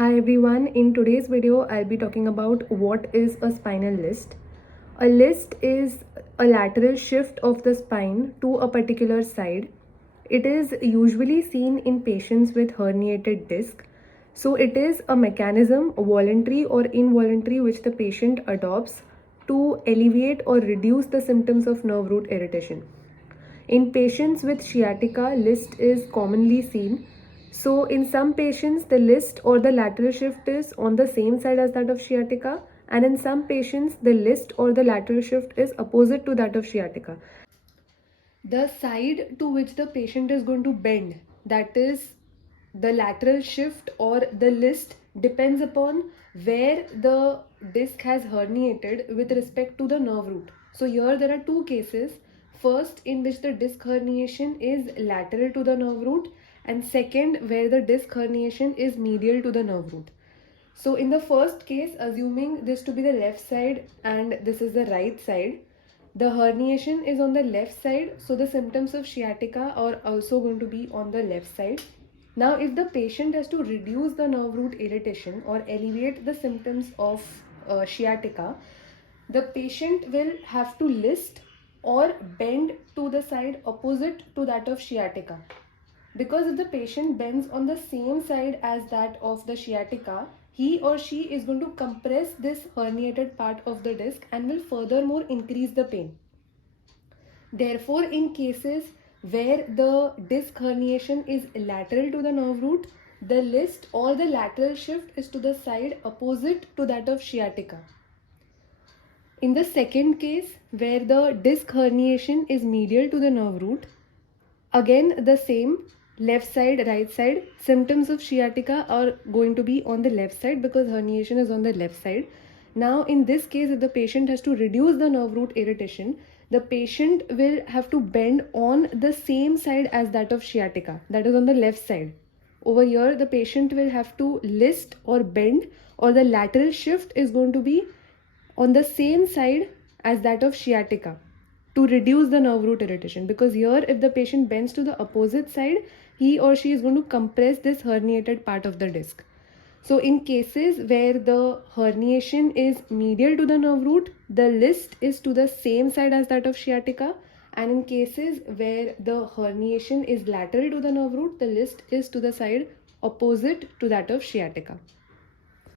Hi everyone, in today's video I'll be talking about what is a spinal list. A list is a lateral shift of the spine to a particular side. It is usually seen in patients with herniated disc. So it is a mechanism, voluntary or involuntary, which the patient adopts to alleviate or reduce the symptoms of nerve root irritation. In patients with sciatica, list is commonly seen. So in some patients, the list or the lateral shift is on the same side as that of sciatica, and in some patients, the list or the lateral shift is opposite to that of sciatica. The side to which the patient is going to bend, that is the lateral shift or the list, depends upon where the disc has herniated with respect to the nerve root. So here there are two cases. First, in which the disc herniation is lateral to the nerve root, and second, where the disc herniation is medial to the nerve root. So in the first case, assuming this to be the left side and this is the right side, the herniation is on the left side, so the symptoms of sciatica are also going to be on the left side. Now, if the patient has to reduce the nerve root irritation or alleviate the symptoms of sciatica, the patient will have to list or bend to the side opposite to that of sciatica. Because if the patient bends on the same side as that of the sciatica, he or she is going to compress this herniated part of the disc and will furthermore increase the pain. Therefore, in cases where the disc herniation is lateral to the nerve root, the list or the lateral shift is to the side opposite to that of sciatica. In the second case, where the disc herniation is medial to the nerve root, again the same, left side, right side. Symptoms of sciatica are going to be on the left side because herniation is on the left side. Now in this case, if the patient has to reduce the nerve root irritation, the patient will have to bend on the same side as that of sciatica, that is on the left side. Over here, the patient will have to list or bend, or the lateral shift is going to be on the same side as that of sciatica to reduce the nerve root irritation, because here if the patient bends to the opposite side, he or she is going to compress this herniated part of the disc. So in cases where the herniation is medial to the nerve root, the list is to the same side as that of sciatica, and in cases where the herniation is lateral to the nerve root, the list is to the side opposite to that of sciatica.